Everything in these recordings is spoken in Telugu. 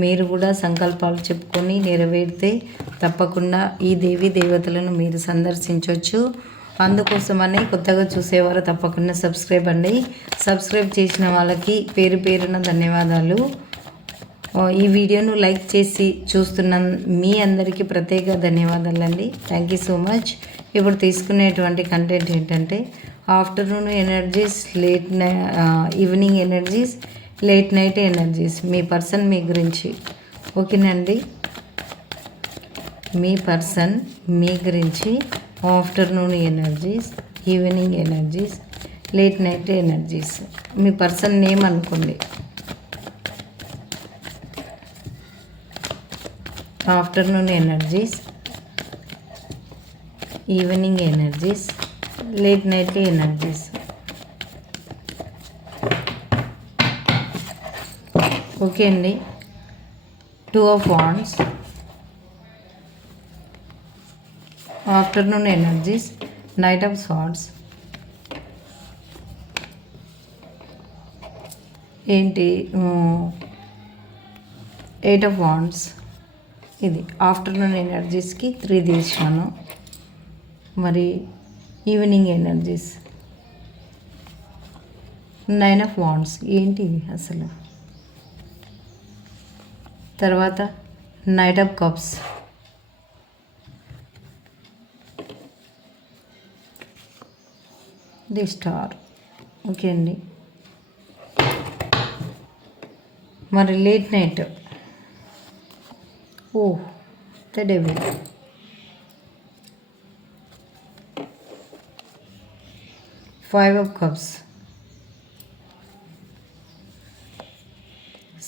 మీరు కూడా సంకల్పాలు చెప్పుకొని నెరవేరితే తప్పకుండా ఈ దేవి దేవతలను మీరు సందర్శించవచ్చు అందుకోసమని కొత్తగా చూసేవారు తప్పకుండా సబ్స్క్రైబ్ అండి. సబ్స్క్రైబ్ చేసిన వాళ్ళకి పేరు పేరున ధన్యవాదాలు. ఈ వీడియోను లైక్ చేసి చూస్తున్న మీ అందరికీ ప్రత్యేక ధన్యవాదాలు అండి థ్యాంక్ యూ సో మచ్ ఇప్పుడు తీసుకునేటువంటి కంటెంట్ ఏంటంటే afternoon energies late evening energies late night energies మీ పర్సన్ మీ గురించి. ఓకేనండి. మీ పర్సన్ మీ గురించి afternoon energies evening energies late night energies మీ పర్సన్ నేమ్ అనుకోండి. Afternoon energies evening energies late night energies okay అండి. Two of wands afternoon energies knight of swords ఏంటి? ఎయిట్ ఆఫ్ వాండ్స్ ఇది ఆఫ్టర్నూన్ ఎనర్జీస్కి త్రీ తీసాను మరి evening energies nine of wands ఏంటి అసలు? తర్వాత knight of cups. The star. Okay అండి. మరి late night. Oh the devil. Five of cups.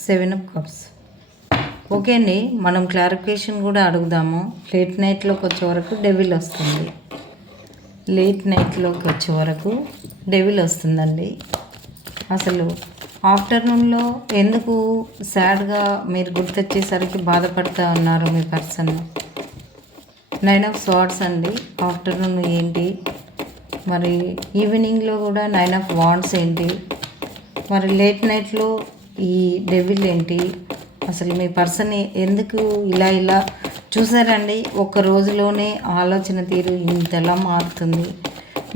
Seven of cups. Okay అండి మనం క్లారిఫికేషన్ కూడా అడుగుదాము. లేట్ నైట్లోకి వచ్చే వరకు డెవిల్ వస్తుంది. లేట్ నైట్లోకి వచ్చే వరకు డెవిల్ వస్తుందండి. అసలు ఆఫ్టర్నూన్లో ఎందుకు సాడ్గా మీరు గుర్తొచ్చేసరికి బాధపడుతూ ఉన్నారు మీ పర్సన్? నైన్ ఆఫ్ స్వాట్స్ అండి. ఆఫ్టర్నూన్ ఏంటి? మరి ఈవినింగ్లో కూడా నైన్ ఆఫ్ వాండ్స్ ఏంటి? మరి లేట్ నైట్లో ఈ డెవిల్ ఏంటి? అసలు మీ పర్సన్ ఎందుకు ఇలా ఇలా చూసారండి? ఒక రోజులోనే ఆలోచన తీరు ఇంతలా మారుతుంది.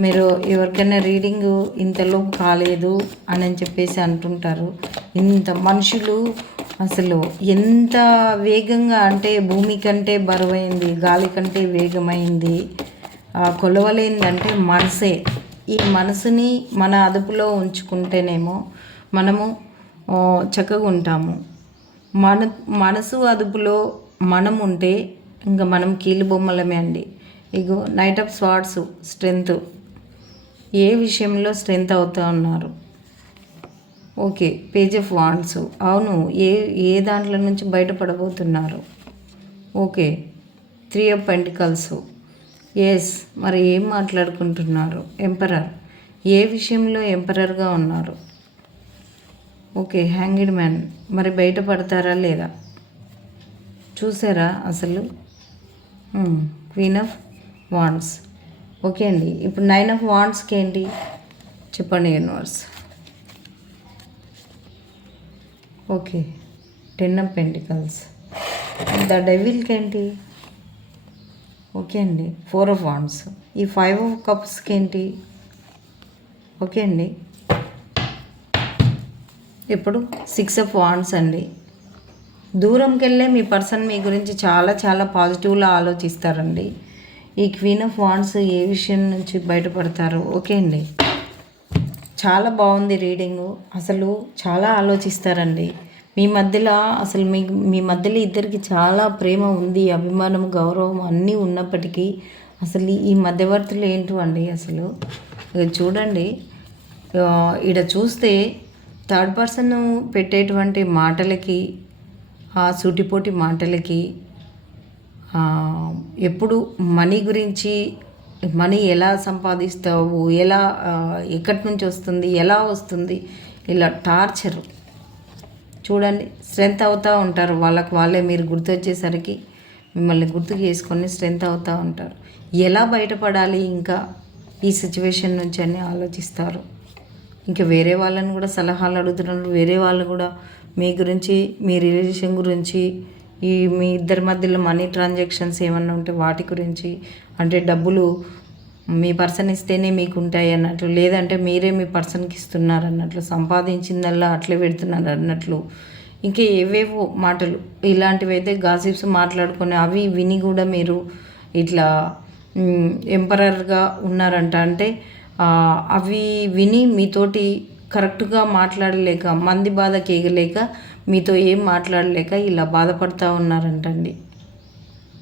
మీరు ఎవరికైనా రీడింగ్ ఇంతలోపు కాలేదు అని చెప్పేసి అంటుంటారు. ఇంత మనుషులు అసలు ఎంత వేగంగా అంటే భూమి కంటే బరువైంది గాలి కంటే వేగమైంది ఆ, కొలవలేందంటే మనసే. ఈ మనసుని మన అదుపులో ఉంచుకుంటేనేమో మనము చక్కగా ఉంటాము. మన మనసు అదుపులో మనం ఉంటే ఇంకా మనం కీలు బొమ్మలమే అండి. Ego knight of swords strength ఏ విషయంలో స్ట్రెంగ్త్ అవుతూ ఉన్నారు? ఓకే పేజ్ ఆఫ్ వాండ్స్ అవును ఏ ఏ దాంట్లో నుంచి బయటపడబోతున్నారు? Okay three of pentacles yes మరి ఏం మాట్లాడుకుంటున్నారు? ఎంపరర్ ఏ విషయంలో ఎంపరర్గా ఉన్నారు? ఓకే హ్యాంగిడ్ మ్యాన్ మరి బయటపడతారా లేదా? చూసారా అసలు? క్వీన్ ఆఫ్ వాండ్స్ ఓకే అండి ఇప్పుడు నైన్ ఆఫ్ వాండ్స్కి ఏంటి చెప్పండి universe okay ten of pentacles the డెవిల్కి ఏంటి ఓకే అండి ఫోర్ ఆఫ్ వాండ్స్ ఈ ఫైవ్ ఆఫ్ కప్స్కి ఏంటి ఓకే అండి ఇప్పుడు సిక్స్ ఆఫ్ వాండ్స్ అండి. దూరంకి వెళ్ళే మీ పర్సన్ మీ గురించి చాలా చాలా పాజిటివ్లో ఆలోచిస్తారండి. ఈ క్వీన్ ఆఫ్ వాండ్స్ ఏ విషయం నుంచి బయటపడతారు? ఓకే అండి. చాలా బాగుంది రీడింగు. అసలు చాలా ఆలోచిస్తారండి. మీ మధ్యలో అసలు మీ మీ మధ్యలో ఇద్దరికి చాలా ప్రేమ ఉంది అభిమానం గౌరవం అన్నీ ఉన్నప్పటికీ అసలు ఈ మధ్యవర్తులు ఏంటో అండి అసలు. ఇక చూడండి. ఇక్కడ చూస్తే థర్డ్ పర్సన్ పెట్టేటువంటి మాటలకి ఆ సూటిపోటి మాటలకి ఎప్పుడు మనీ గురించి మనీ ఎలా సంపాదిస్తావు ఎలా ఎక్కడి నుంచి వస్తుంది ఎలా వస్తుంది ఇలా టార్చర్. చూడండి స్ట్రెంత్ అవుతూ ఉంటారు. వాళ్ళకు వాళ్ళే మీరు గుర్తొచ్చేసరికి మిమ్మల్ని గుర్తు చేసుకొని స్ట్రెంత్ అవుతూ ఉంటారు. ఎలా బయటపడాలి ఇంకా ఈ సిచ్యువేషన్ నుంచి అని ఆలోచిస్తారు. ఇంకా వేరే వాళ్ళని కూడా సలహాలు అడుగుతున్నారు వేరే వాళ్ళు కూడా మీ గురించి మీ రిలేషన్ గురించి ఈ మీ ఇద్దరి మధ్యలో మనీ ట్రాన్సాక్షన్స్ ఏమన్నా ఉంటే వాటి గురించి అంటే డబ్బులు మీ పర్సన్ ఇస్తేనే మీకు ఉంటాయి అన్నట్లు లేదంటే మీరే మీ పర్సన్కి ఇస్తున్నారు అన్నట్లు సంపాదించిందల్లా అట్లే పెడుతున్నారు అన్నట్లు. ఇంకా ఏవేవో మాటలు ఇలాంటివి అయితే గాసిప్స్ మాట్లాడుకొని అవి విని కూడా మీరు ఇట్లా ఎంపరర్గా ఉన్నారంట. అంటే అవి విని మీతోటి కరెక్ట్గా మాట్లాడలేక మంది బాధ కేగలేక మీతో ఏం మాట్లాడలేక ఇలా బాధపడుతూ ఉన్నారంటండి.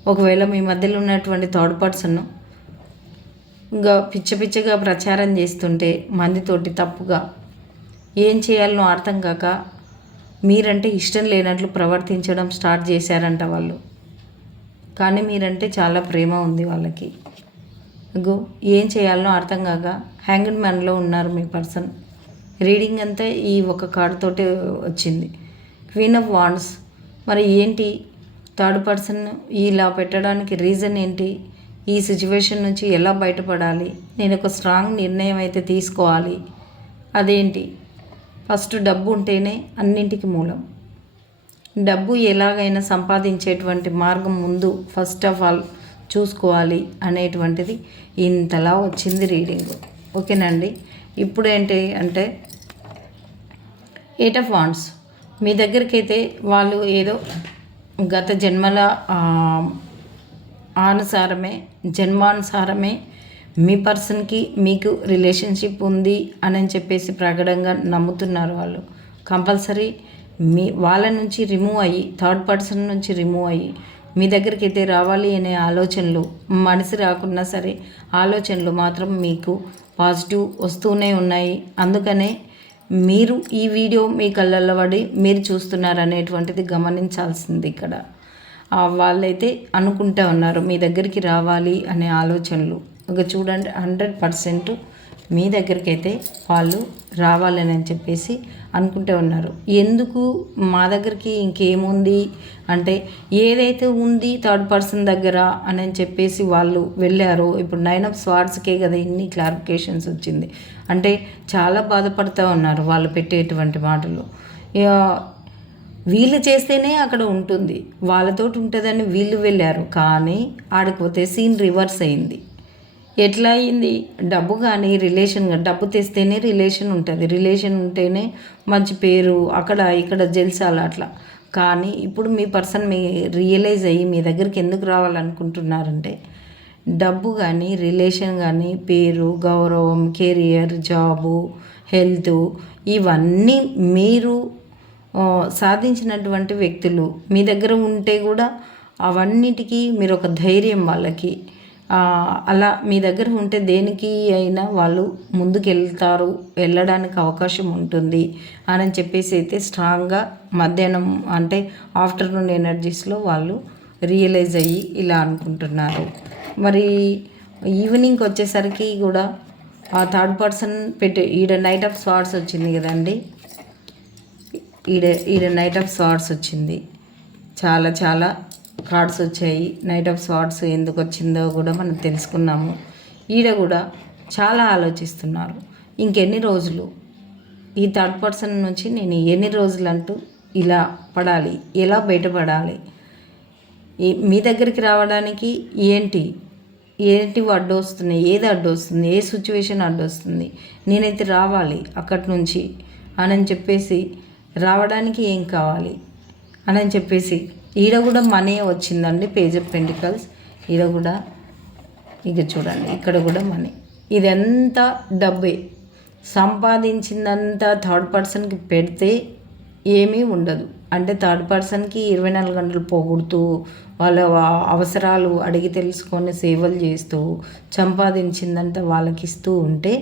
ఒకవేళ మీ మధ్యలో ఉన్నటువంటి థర్డ్ పర్సన్ ఇంకా పిచ్చ పిచ్చగా ప్రచారం చేస్తుంటే మందితోటి తప్పుగా ఏం చేయాలనో అర్థం కాక మీరంటే ఇష్టం లేనట్లు ప్రవర్తించడం స్టార్ట్ చేశారంట వాళ్ళు. కానీ మీరంటే చాలా ప్రేమ ఉంది వాళ్ళకి. గో ఏం చేయాలనో అర్థం కాక హ్యాంగ్డ్ మ్యాన్లో ఉన్నారు మీ పర్సన్. రీడింగ్ అంతా ఈ ఒక కార్డుతోటి వచ్చింది. క్వీన్ ఆఫ్ వాండ్స్ మరి ఏంటి? థర్డ్ పర్సన్ ఇలా పెట్టడానికి రీజన్ ఏంటి? ఈ సిచ్యువేషన్ నుంచి ఎలా బయటపడాలి? నేను ఒక స్ట్రాంగ్ నిర్ణయం అయితే తీసుకోవాలి. అదేంటి? ఫస్ట్ డబ్బు ఉంటేనే అన్నింటికి మూలం. డబ్బు ఎలాగైనా సంపాదించేటువంటి మార్గం ముందు ఫస్ట్ ఆఫ్ ఆల్ చూసుకోవాలి అనేటువంటిది ఇంతలా వచ్చింది రీడింగ్. ఓకేనండి? ఇప్పుడు ఏంటి అంటే ఎయిట్ ఆఫ్ వాండ్స్ మీ దగ్గరికి అయితే వాళ్ళు ఏదో గత జన్మల అనుసారమే జన్మానుసారమే మీ పర్సన్కి మీకు రిలేషన్షిప్ ఉంది అని చెప్పేసి ప్రకటనగా నమ్ముతున్నారు వాళ్ళు. కంపల్సరీ మీ వాళ్ళ నుంచి రిమూవ్ అయ్యి థర్డ్ పర్సన్ నుంచి రిమూవ్ అయ్యి మీ దగ్గరికి అయితే రావాలి అనే ఆలోచనలు మనసు రాకున్నా సరే ఆలోచనలు మాత్రం మీకు పాజిటివ్ వస్తూనే ఉన్నాయి. అందుకనే మీరు ఈ వీడియో మీ కళ్ళల్లో పడి మీరు చూస్తున్నారు అనేటువంటిది గమనించాల్సింది ఇక్కడ. వాళ్ళైతే అనుకుంటా ఉన్నారు మీ దగ్గరికి రావాలి అనే ఆలోచనలు. ఇక చూడండి హండ్రెడ్ పర్సెంట్ మీ దగ్గరికి అయితే వాళ్ళు రావాలని అని చెప్పేసి అనుకుంటూ ఉన్నారు. ఎందుకు మా దగ్గరికి ఇంకేముంది? అంటే ఏదైతే ఉంది థర్డ్ పర్సన్ దగ్గర అని అని చెప్పేసి వాళ్ళు వెళ్ళారో ఇప్పుడు నైన్ ఆఫ్ స్వార్డ్స్కే కదా ఇన్ని క్లారిఫికేషన్స్ వచ్చింది. అంటే చాలా బాధపడుతూ ఉన్నారు వాళ్ళు పెట్టేటువంటి మాటలు. వీళ్ళు చేస్తేనే అక్కడ ఉంటుంది. వాళ్ళతోటి ఉంటుందని వీళ్ళు వెళ్ళారు. కానీ ఆడకపోతే సీన్ రివర్స్ అయింది. ఎట్లా అయింది? డబ్బు కానీ రిలేషన్ కానీ డబ్బు తెస్తేనే రిలేషన్ ఉంటుంది. రిలేషన్ ఉంటేనే మంచి పేరు అక్కడ ఇక్కడ జల్సాలు అట్లా. కానీ ఇప్పుడు మీ పర్సన్ మీ రియలైజ్ అయ్యి మీ దగ్గరికి ఎందుకు రావాలనుకుంటున్నారంటే డబ్బు కానీ రిలేషన్ కానీ పేరు గౌరవం కెరియర్ జాబు హెల్త్ ఇవన్నీ మీరు సాధించినటువంటి వ్యక్తులు. మీ దగ్గర ఉంటే కూడా అవన్నిటికీ మీరు ఒక ధైర్యం వాళ్ళకి. అలా మీ దగ్గర ఉంటే దేనికి అయినా వాళ్ళు ముందుకు వెళ్తారు వెళ్ళడానికి అవకాశం ఉంటుంది అని చెప్పేసి అయితే స్ట్రాంగ్గా మధ్యాహ్నం అంటే ఆఫ్టర్నూన్ ఎనర్జీస్లో వాళ్ళు రియలైజ్ అయ్యి ఇలా అనుకుంటున్నారు. మరి ఈవినింగ్ వచ్చేసరికి కూడా ఆ థర్డ్ పర్సన్ పెట్టే ఈడ నైట్ ఆఫ్ స్వాట్స్ వచ్చింది కదండి? ఈడ ఈడ నైట్ ఆఫ్ స్వార్డ్స్ వచ్చింది. చాలా చాలా కార్డ్స్ వచ్చాయి నైట్ ఆఫ్ స్వార్డ్స్ ఎందుకు వచ్చిందో కూడా మనం తెలుసుకున్నాము. ఈడ కూడా చాలా ఆలోచిస్తున్నారు. ఇంకెన్ని రోజులు? ఈ థర్డ్ పర్సన్ నుంచి నేను ఎన్ని రోజులు అంటూ ఇలా పడాలి ఎలా బయటపడాలి? మీ దగ్గరికి రావడానికి ఏంటి? ఏంటి అడ్డు వస్తున్నాయి? ఏది అడ్డు వస్తుంది? ఏ సిచ్యువేషన్ అడ్డు వస్తుంది? నేనైతే రావాలి అక్కడి నుంచి అని చెప్పేసి రావడానికి ఏం కావాలి? అని చెప్పేసి ఈడ కూడా మనీ వచ్చిందండి పేజ్ ఆఫ్ పెంటికల్స్. ఈడ కూడా ఇక చూడండి ఇక్కడ కూడా మనీ. ఇదంతా డబ్బే? సంపాదించిందంతా థర్డ్ పర్సన్కి పెడితే ఏమీ ఉండదు. అంటే థర్డ్ పర్సన్కి ఇరవై నాలుగు గంటలు పోగొడుతూ వాళ్ళ అవసరాలు అడిగి తెలుసుకొని సేవలు చేస్తూ సంపాదించిందంతా వాళ్ళకి ఇస్తూ ఉంటే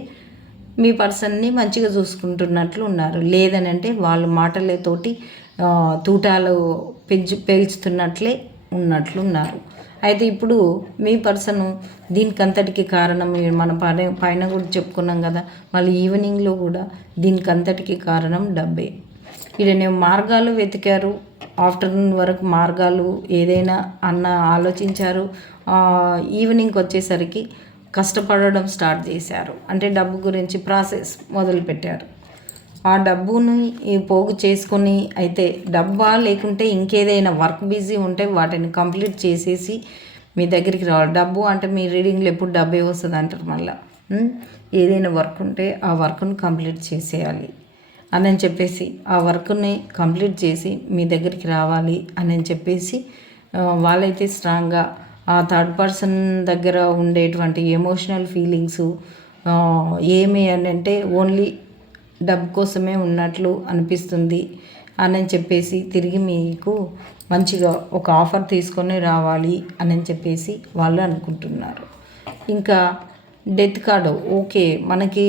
మీ పర్సన్ని మంచిగా చూసుకుంటున్నట్లు ఉన్నారు. లేదని అంటే వాళ్ళు మాటలతోటి తూటాలు పెంచు పేల్చుతున్నట్లే ఉన్నట్లున్నారు. అయితే ఇప్పుడు మీ పర్సన్ దీనికంతటికి కారణం మన పైన పైన కూడా చెప్పుకున్నాం కదా మళ్ళీ ఈవినింగ్లో కూడా దీనికంతటికి కారణం డబ్బే. ఈడనే మార్గాలు వెతికారు ఆఫ్టర్నూన్ వరకు మార్గాలు ఏదైనా అన్న ఆలోచించారు ఈవినింగ్కి వచ్చేసరికి కష్టపడడం స్టార్ట్ చేశారు. అంటే డబ్బు గురించి ప్రాసెస్ మొదలుపెట్టారు. ఆ డబ్బుని పోగు చేసుకొని అయితే డబ్బా లేకుంటే ఇంకేదైనా వర్క్ బిజీ ఉంటే వాటిని కంప్లీట్ చేసేసి మీ దగ్గరికి రావాలి. డబ్బు అంటే మీ రీడింగ్లో ఎప్పుడు డబ్బే వస్తుంది అంటారు మళ్ళీ. ఏదైనా వర్క్ ఉంటే ఆ వర్క్ను కంప్లీట్ చేసేయాలి అని చెప్పేసి ఆ వర్క్ని కంప్లీట్ చేసి మీ దగ్గరికి రావాలి అని చెప్పేసి వాళ్ళైతే స్ట్రాంగ్గా ఆ థర్డ్ పర్సన్ దగ్గర ఉండేటువంటి ఎమోషనల్ ఫీలింగ్స్ ఏమి అని అంటే ఓన్లీ డబ్బు కోసమే ఉన్నట్లు అనిపిస్తుంది అని చెప్పేసి తిరిగి మీకు మంచిగా ఒక ఆఫర్ తీసుకొని రావాలి అని చెప్పేసి వాళ్ళు అనుకుంటున్నారు. ఇంకా డెత్ కార్డు ఓకే మనకి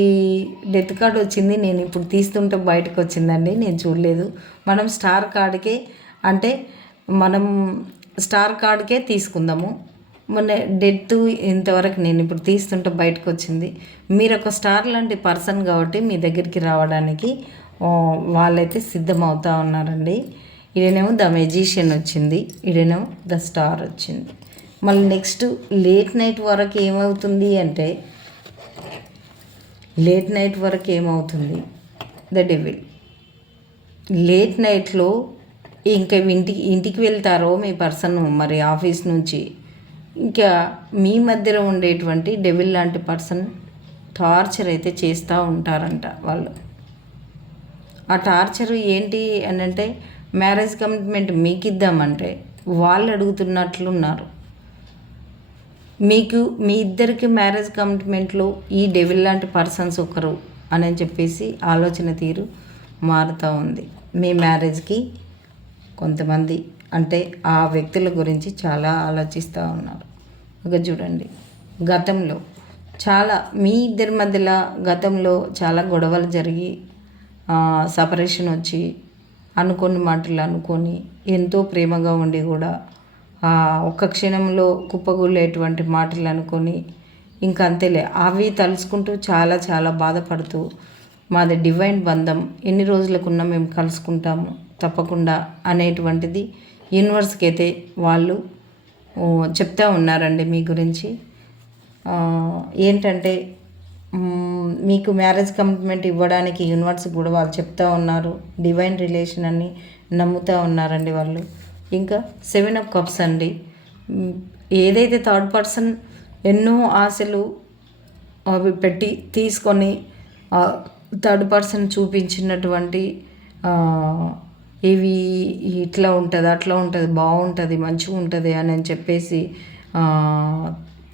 డెత్ కార్డు వచ్చింది నేను ఇప్పుడు తీస్తుంటే బయటకు వచ్చిందండి నేను చూడలేదు. మనం స్టార్ కార్డుకే అంటే మనం స్టార్ కార్డుకే తీసుకుందాము. మొన్న డెత్ ఇంతవరకు నేను ఇప్పుడు తీస్తుంటే బయటకు వచ్చింది. మీరు ఒక స్టార్ లాంటి పర్సన్ కాబట్టి మీ దగ్గరికి రావడానికి వాళ్ళైతే సిద్ధమవుతా ఉన్నారండి. ఈడనేమో ద మెజీషియన్ వచ్చింది. ఈడనేమో ద స్టార్ వచ్చింది. మళ్ళీ నెక్స్ట్ లేట్ నైట్ వరకు ఏమవుతుంది అంటే లేట్ నైట్ వరకు ఏమవుతుంది? The devil. లేట్ నైట్లో ఇంకా ఇంటికి ఇంటికి వెళ్తారో మీ పర్సన్ మరి ఆఫీస్ నుంచి ఇంకా మీ మధ్యలో ఉండేటువంటి డెవిల్ లాంటి పర్సన్ టార్చర్ అయితే చేస్తూ ఉంటారంట వాళ్ళు. ఆ టార్చర్ ఏంటి అని అంటే మ్యారేజ్ కమిట్మెంట్ మీకు ఇద్దామంటే వాళ్ళు అడుగుతున్నట్లున్నారు. మీకు మీ ఇద్దరికి మ్యారేజ్ కమిట్మెంట్లో ఈ డెవిల్ లాంటి పర్సన్స్ ఒకరు అని చెప్పేసి ఆలోచన తీరు మారుతూ ఉంది. మీ మ్యారేజ్కి కొంతమంది అంటే ఆ వ్యక్తుల గురించి చాలా ఆలోచిస్తూ ఉన్నారు. ఇక చూడండి గతంలో చాలా మీ ఇద్దరి మధ్యలో గతంలో చాలా గొడవలు జరిగి సపరేషన్ వచ్చి అనుకోని మాటలు అనుకొని ఎంతో ప్రేమగా ఉండి కూడా ఒక్క క్షణంలో కుప్పగూలేటువంటి మాటలు అనుకొని ఇంకా అంతేలే అవి తలుచుకుంటూ చాలా చాలా బాధపడుతూ మాది డివైన్ బంధం ఎన్ని రోజులకున్నా మేము కలుసుకుంటాము తప్పకుండా అనేటువంటిది యూనివర్స్కి అయితే వాళ్ళు చెప్తూ చెప్తా ఉన్నారండి మీ గురించి. ఏంటంటే మీకు మ్యారేజ్ కమిట్మెంట్ ఇవ్వడానికి యూనివర్స్ కూడా వాళ్ళు చెప్తా ఉన్నారు. డివైన్ రిలేషన్ అని నమ్ముతూ ఉన్నారండి వాళ్ళు. ఇంకా సెవెన్ ఆఫ్ కప్స్ అండి. ఏదైతే థర్డ్ పర్సన్ ఎన్నో ఆశలు అవి పెట్టి తీసుకొని థర్డ్ పర్సన్ చూపించినటువంటి ఇవి ఇట్లా ఉంటుంది అట్లా ఉంటుంది బాగుంటుంది మంచిగా ఉంటుంది అని అని చెప్పేసి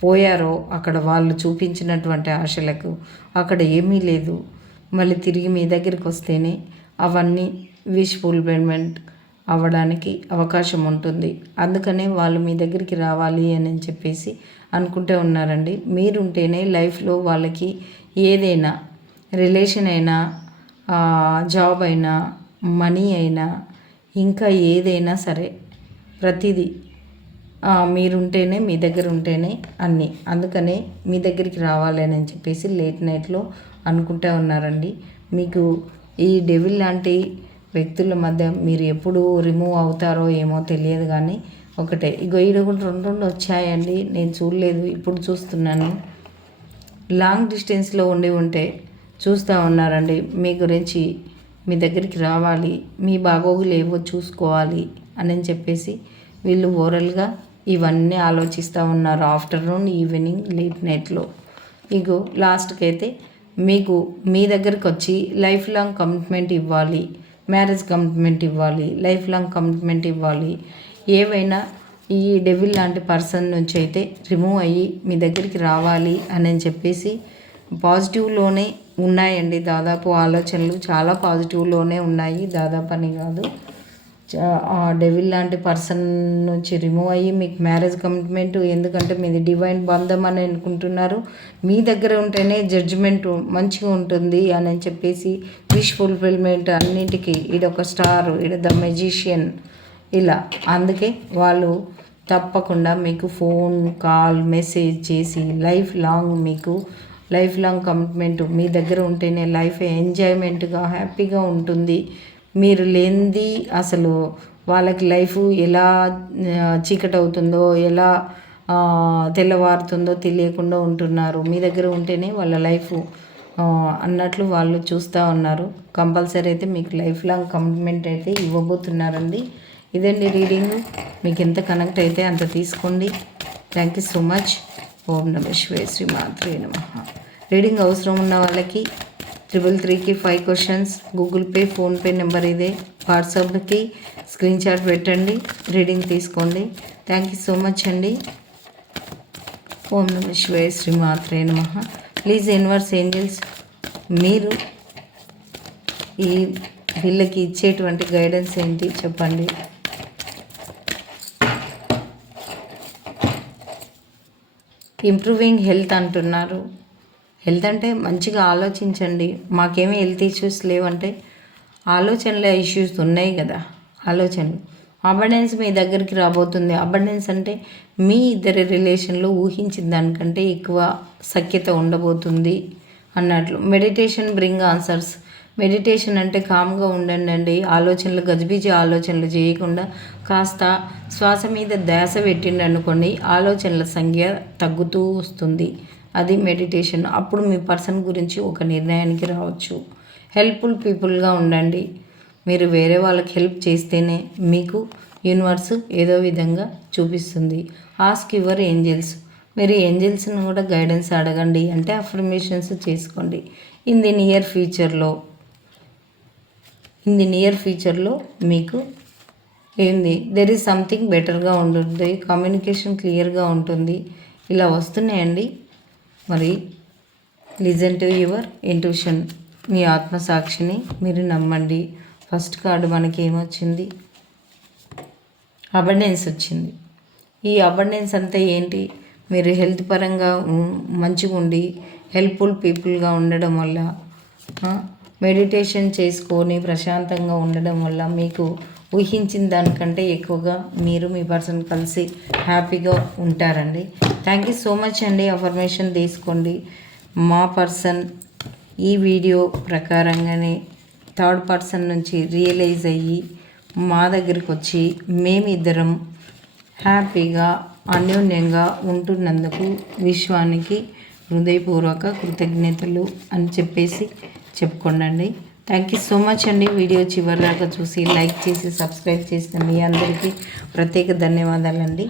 పోయారో అక్కడ వాళ్ళు చూపించినటువంటి ఆశలకు అక్కడ ఏమీ లేదు. మళ్ళీ తిరిగి మీ దగ్గరికి వస్తేనే అవన్నీ విష్ ఫుల్ఫిల్మెంట్ అవ్వడానికి అవకాశం ఉంటుంది. అందుకనే వాళ్ళు మీ దగ్గరికి రావాలి అని చెప్పేసి అనుకుంటూ ఉన్నారండి. మీరుంటేనే లైఫ్లో వాళ్ళకి ఏదైనా రిలేషన్ అయినా జాబ్ అయినా మనీ అయినా ఇంకా ఏదైనా సరే ప్రతిదీ మీరుంటేనే మీ దగ్గర ఉంటేనే అన్నీ. అందుకనే మీ దగ్గరికి రావాలి అని చెప్పేసి లేట్ నైట్లో అనుకుంటూ ఉన్నారండి. మీకు ఈ డెవిల్ లాంటి వ్యక్తుల మధ్య మీరు ఎప్పుడు రిమూవ్ అవుతారో ఏమో తెలియదు కానీ ఒకటే. ఇగో ఈడ కూడా రెండు రెండు వచ్చాయండి. నేను చూడలేదు ఇప్పుడు చూస్తున్నాను. లాంగ్ డిస్టెన్స్లో ఉండి ఉంటే చూస్తూ ఉన్నారండి. మీ గురించి మీ దగ్గరికి రావాలి మీ బాగోగులు ఏవో చూసుకోవాలి అని చెప్పేసి వీళ్ళు ఓరల్గా ఇవన్నీ ఆలోచిస్తూ ఉన్నారు ఆఫ్టర్నూన్ ఈవినింగ్ లేట్ నైట్లో. ఇగో లాస్ట్కి అయితే మీకు మీ దగ్గరికి వచ్చి లైఫ్ లాంగ్ కమిట్మెంట్ ఇవ్వాలి మ్యారేజ్ కమిట్మెంట్ ఇవ్వాలి లైఫ్ లాంగ్ కమిట్మెంట్ ఇవ్వాలి. ఏవైనా ఈ డెవిల్ లాంటి పర్సన్ నుంచి అయితే రిమూవ్ అయ్యి మీ దగ్గరికి రావాలి అని చెప్పేసి పాజిటివ్లోనే ఉన్నాయండి. దాదాపు ఆలోచనలు చాలా పాజిటివ్లోనే ఉన్నాయి. దాదాపు అని కాదు. ఆ డెవిల్ లాంటి పర్సన్ నుంచి రిమూవ్ అయ్యి మీకు మ్యారేజ్ కమిట్మెంట్ ఎందుకంటే మీది డివైన్ బంధం అని అనుకుంటున్నారు. మీ దగ్గర ఉంటేనే జడ్జిమెంట్ మంచిగా ఉంటుంది అని చెప్పేసి విష్ ఫుల్ఫిల్మెంట్ అన్నింటికీ ఇది ఒక స్టార్ ఇది ద మెజిషియన్ ఇలా. అందుకే వాళ్ళు తప్పకుండా మీకు ఫోన్ కాల్ మెసేజ్ చేసి లైఫ్ లాంగ్ మీకు లైఫ్ లాంగ్ కమిట్మెంట్ మీ దగ్గర ఉంటేనే లైఫ్ ఎంజాయ్మెంట్గా హ్యాపీగా ఉంటుంది. మీరు లేనిది అసలు వాళ్ళకి లైఫ్ ఎలా చీకటవుతుందో ఎలా తెల్లవారుతుందో తెలియకుండా ఉంటున్నారు. మీ దగ్గర ఉంటేనే వాళ్ళ లైఫ్ అన్నట్లు వాళ్ళు చూస్తూ ఉన్నారు. కంపల్సరీ అయితే మీకు లైఫ్ లాంగ్ కమిట్మెంట్ అయితే ఇవ్వబోతున్నారండి. ఇదండి రీడింగ్. మీకు ఎంత కనెక్ట్ అయితే అంత తీసుకోండి. Thank you so much. ఓం నమ శివే శ్రీ మాత్రే నమ. రీడింగ్ అవసరం ఉన్న వాళ్ళకి త్రిబుల్ త్రీకి five questions Google Pay PhonePe number ఇదే. వాట్సాప్కి స్క్రీన్ షాట్ పెట్టండి రీడింగ్ తీసుకోండి. థ్యాంక్ యూ సో మచ్ అండి. ఓం నమ శివాయ శ్రీ మాత్రే నమ. ప్లీజ్ ఎన్వర్స్ ఏంజల్స్ మీరు ఈ వీళ్ళకి ఇచ్చేటువంటి గైడెన్స్ ఏంటి చెప్పండి. ఇంప్రూవింగ్ హెల్త్ అంటున్నారు. హెల్త్ అంటే మంచిగా ఆలోచించండి. మాకేమీ హెల్త్ ఇష్యూస్ లేవంటే ఆలోచనల ఇష్యూస్ ఉన్నాయి కదా. ఆలోచనలు. అబండెన్స్ మీ దగ్గరికి రాబోతుంది. అబండెన్స్ అంటే మీ ఇద్దరి రిలేషన్లో ఊహించిన దానికంటే ఎక్కువ సఖ్యత ఉండబోతుంది అన్నట్లు. Meditation bring answers. మెడిటేషన్ అంటే కామ్గా ఉండండి అండి. ఆలోచనలు గజిబిజి ఆలోచనలు చేయకుండా కాస్త శ్వాస మీద ధ్యాస పెట్టిండి అనుకోండి ఆలోచనల సంఖ్య తగ్గుతూ వస్తుంది. అది మెడిటేషన్ అప్పుడు మీ పర్సన్ గురించి ఒక నిర్ణయానికి రావచ్చు. హెల్ప్ఫుల్ పీపుల్గా ఉండండి. మీరు వేరే వాళ్ళకి హెల్ప్ చేస్తేనే మీకు యూనివర్స్ ఏదో విధంగా చూపిస్తుంది. ఆస్క్ యువర్ ఏంజల్స్ మీరు ఏంజల్స్ని కూడా గైడెన్స్ అడగండి. అంటే అఫర్మేషన్స్ చేసుకోండి. ఇన్ ది నియర్ ఫ్యూచర్లో ఇన్ ది నియర్ ఫ్యూచర్లో మీకు ఏంది? దెర్ ఈజ్ సంథింగ్ బెటర్గా ఉంటుంది. కమ్యూనికేషన్ క్లియర్గా ఉంటుంది. ఇలా వస్తున్నాయండి. మరి లిజన్ టు యువర్ ఇంట్యూషన్ మీ ఆత్మసాక్షిని మీరు నమ్మండి. ఫస్ట్ కార్డు మనకి ఏమొచ్చింది అబండెన్స్ వచ్చింది. ఈ అబండెన్స్ అంతా ఏంటి? మీరు హెల్త్ పరంగా మంచిగా ఉండి హెల్ప్ఫుల్ పీపుల్గా ఉండడం వల్ల మెడిటేషన్ చేసుకొని ప్రశాంతంగా ఉండడం వల్ల మీకు ఊహించిన దానికంటే ఎక్కువగా మీరు మీ పర్సన్ కలిసి హ్యాపీగా ఉంటారండి. థ్యాంక్ యూ సో మచ్ అండి. అఫర్మేషన్ తీసుకోండి. మా పర్సన్ ఈ వీడియో ప్రకారంగానే థర్డ్ పర్సన్ నుంచి రియలైజ్ అయ్యి మా దగ్గరికి వచ్చి మేమిద్దరం హ్యాపీగా అన్యోన్యంగా ఉంటున్నందుకు విశ్వానికి హృదయపూర్వక కృతజ్ఞతలు అని చెప్పేసి చెప్పుకోండి థ్యాంక్ యూ సో మచ్ అండి. వీడియో చివరిదాకా చూసి లైక్ చేసి సబ్స్క్రైబ్ చేసిన మీ అందరికీ ప్రత్యేక ధన్యవాదాలండి.